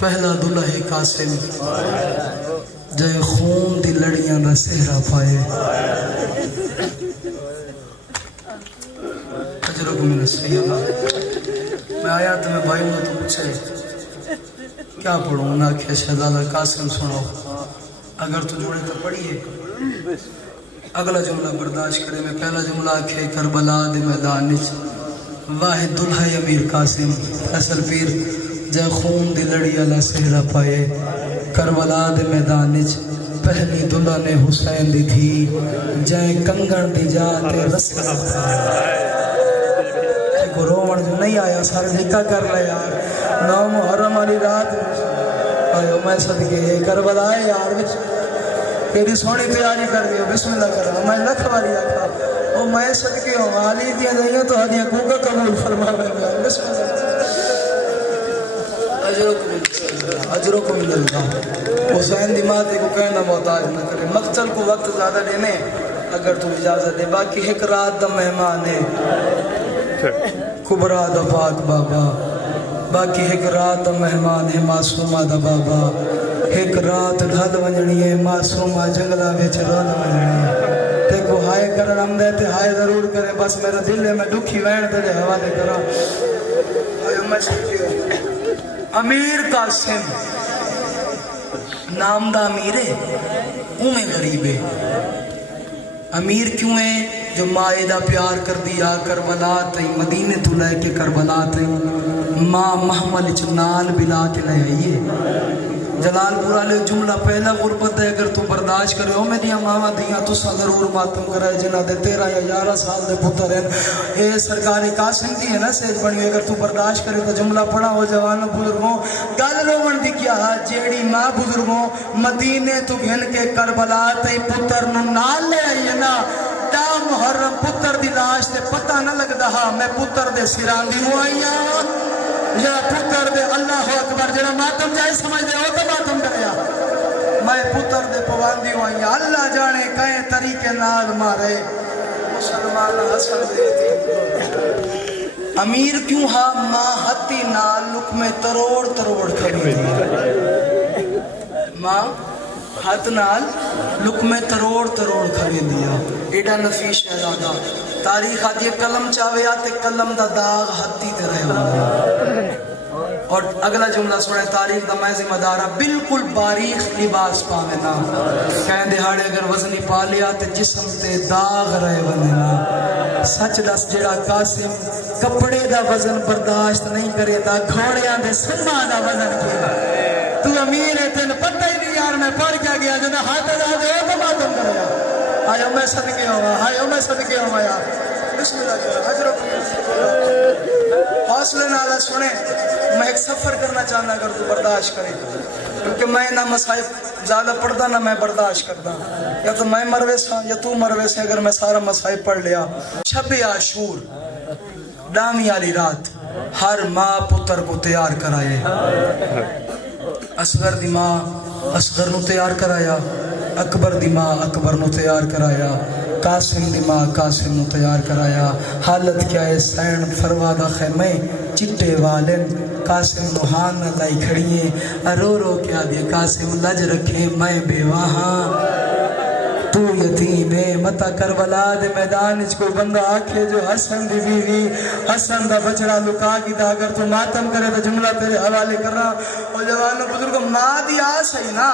پہلا دلہے قاسم جے خون دی لڑیاں دا سہرا پائے اجرکم من السیدہ. میں آیا تو میں بھائیوں نے تو پوچھے کیا پڑھوں؟ نہ کہ شہزادہ قاسم سنو اگر تو جوڑے تو پڑھیے. اگلا جملہ برداشت کرے. میں پہلا جملہ آکھے کربلا دے میدان وچ واحد دلہے امیر قاسم فیصل پیر جے خون دی لڑی اللہ سہرا پائے. کربلا دے میدان وچ پہلی دلہا نے حسین دی تھی جے کنگن دی جاتے رسل کو رومن جو نہیں آیا سارے نکاح کر لے یار. نو محرم والی رات آئیو میں صدقے کربلا ہے یار وچ تیری سونی تیاری کر گئے بسم اللہ کر رہا. میں لکھ والی آکھا او میں صدقے ہوں علی دیا جائیں تو ہدیاں کوکا قبول فرما میں بسم اللہ. اجرکم من اللہ. حسین دی ماں کو کہنا محتاج نہ کرے. مقتل کو وقت زیادہ دینے اگر تو اجازت دے. باقی ایک رات دا مہمان ہے کبرا دا پاک بابا. باقی ایک رات دا مہمان ہے معصومہ دا بابا. ایک رات ڈھل ونجنی ہے معصومہ جنگلہ وچ رل ونجنی ہے. تے کو ہائے کرن ہم دے تے ہائے ضرور کریں. بس میرا دل ہے میں دکھی وین تے حوالے کراں. میں امیر قاسم نام دا امیر ہے اومیں غریب ہے. امیر کیوں ہے؟ جو مائے دا پیار کر دیا کربلا تئی مدینے تو لے کے کربلا تئی ماں محمل چنال بلا کے لے آئیے. جلال پورا لے جملہ پہلا غربت ہے اگر تو برداشت کرے ہو میں دیا ماما دیا تو ضرور ماتم کرائے جنہ دے 13 یا 11 سال دے پتر ہیں. اے سرکار قاسم کی ہے نا سیج بنی اگر تو برداشت کرے تو جملہ پڑھا ہو جوانوں بزرگوں گل رومن دی کیا جیڑی ماں بزرگوں مدینے تو گھن کے کربلا تے پتر نو نال لے آئی ہے نا دا محرم پتر دی لاش تے پتہ نہ لگ دہا میں پتر دے سران دی ہوں آئی یا پتر دے اللہ اکبر جڑا ماتم جائے سمجھ دے ہو تو ماتم کریا. میں پتر دے پواندی ہوں آئی اللہ جانے کہیں طریقے نال مارے مسلمان حسن دے تھی. امیر کیوں ہاں ماں ہتی نال لکمے تروڑ تروڑ کھڑی دیا. ماں ہاتھ نال لکمے تروڑ تروڑ کھڑی دیا. ایڈا نفیس شہزادہ تاریخ آدھی قلم چاہوے آتے قلم دا داغ ہتی تے رہے ہوئے. اور اگلا جملہ سوڑے تاریخ دا میں ذمہ دارہ بالکل باریخ لباس پاوینا کہیں دہاڑے اگر وزنی پا لیا تے جسم تے داغ رہے ونینا. سچ دس جڑا قاسم کپڑے دا وزن برداشت نہیں کرے دا گھوڑیاں دے سما دا وزن کیا. تو امیر ہے تین پتہ ہی نہیں یار میں پڑھ کیا گیا جنہ ہاتھ دا دے ہو تو ماتم کریا. آئیو میں صدقے ہوا آئیو میں صدقے ہوا یار. بسم اللہ کرو حضرت حوصلے نالا سنے. میں ایک سفر کرنا چاہنا اگر تو برداشت کرے کیونکہ میں نہ مسائب زیادہ پڑھتا نہ میں برداشت کرتا. یا تو میں مروے سا یا تو مروے سے اگر میں سارا مسائب پڑھ لیا. شب عاشور ڈامی والی رات ہر ماں پتر کو تیار کرائے. اصغر دی ماں اصغر نو تیار کرایا. اکبر دی ماں اکبر نو تیار کرایا. قاسم دی ماں قاسم نو تیار کرایا. حالت کیا ہے سین فروادہ خیمے چٹے والن قاسم نو ہان لائی کھڑیے. رو رو کیا دے قاسم لج رکھے میں بیوہ ہاں تو یتیم ہے. متا کربلا دے میدان اچ کوئی بندہ آکھے جو حسن دی بیوی حسن دا بچڑا لکا کی دا اگر تو ماتم کرے تو جملہ تیرے حوالے کر رہا. اور جوانوں بزرگوں ماں دی آس ہے نا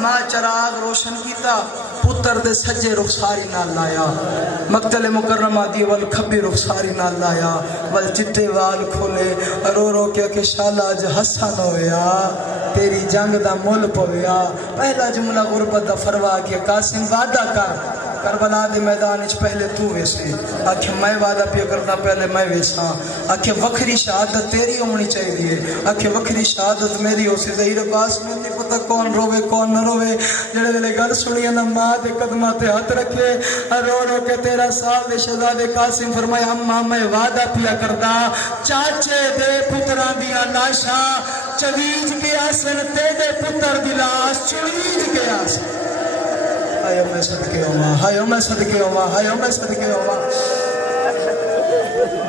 ماں چراغ روشن کیتا پتر دے سجے رخساری نال لایا. مقتل مکرمہ دی وال کھبی رخساری نال لایا. وال چٹے وال کھولے رو رو کیا کہ شالا اج حسن ہویا تیری جنگ دا مل پویا. پہلا جملہ غربت دا فروا کیا قاسم وعدہ کر کربلا دے میدان اچ پہلے تو ویسے آکھے میں وعدہ پیا کرنا پہلے میں ویسا. آکھے وکھری شہادت تیری ہونی چاہیے. آکھے وکھری شہادت میری ہو سی. ظہیر عباس میں نہیں پتہ کون روے کون نہ روے. جڑے ویلے گل سنی نا ماں دے قدماں تے ہاتھ رکھے رو رو کے 13 سال دے شہزادے قاسم فرمایا اماں میں وعدہ پیا کردا چاچے دے پتراں دیاں لاشاں چویج کے آسن تیرے پتر دی لاش چویج کے آسن. ہائے میں صدقے ہوا ہائے میں صدقے ہوا ہائے میں صدقے ہوا.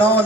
9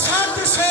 700